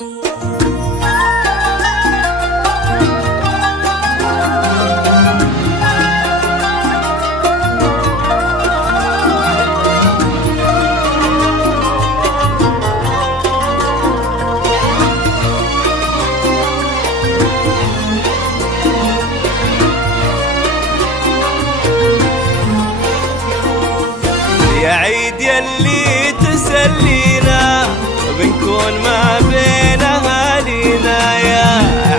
يا عيد يلي تسلينا بنكون ما بين أهالينا، يا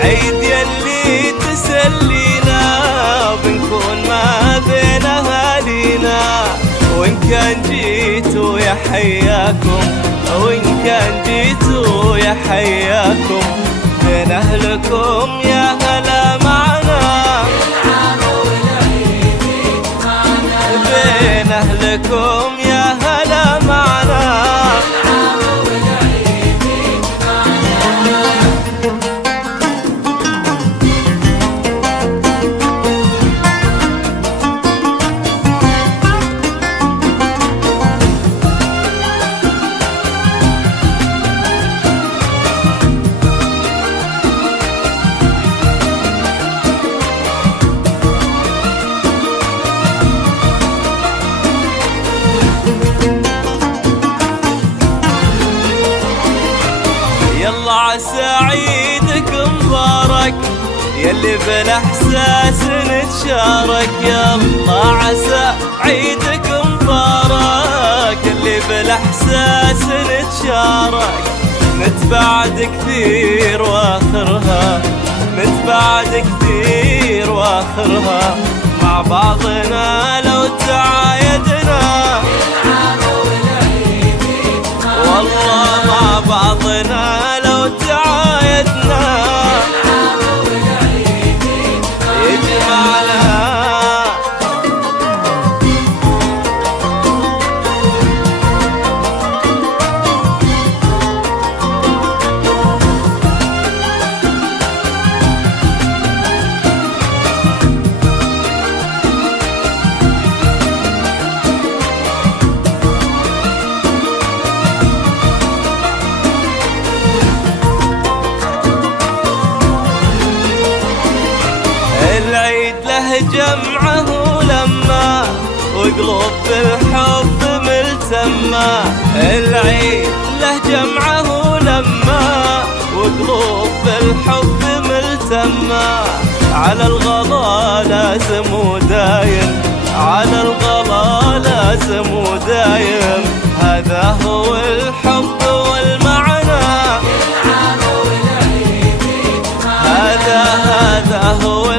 عيد يلي تسلينا بنكون ما بين أهالينا. وإن كان جيتوا يا حياكم، وإن كان جيتوا يا حياكم، بين أهلكم يا هلا معنا، بين أهلكم يا هلا معنا. يلا عسى عيدك مبارك يلي بالاحساس نتشارك، يلا عسى عيدك مبارك يلي بالاحساس نتشارك. نتبعد كثير واخرها، نتبعد كثير واخرها، مع بعضنا لو تعايدنا، والله مع بعضنا لو تعايدنا يجمعنا. العيد له جمعه لما وقلوب بالحب ملتمة، العيد له جمعه لما وقلوب بالحب ملتمة. على الغلا لازم ودايم، على الغلا لازم ودايم، هذا هو الحب والمعنى، هذا هو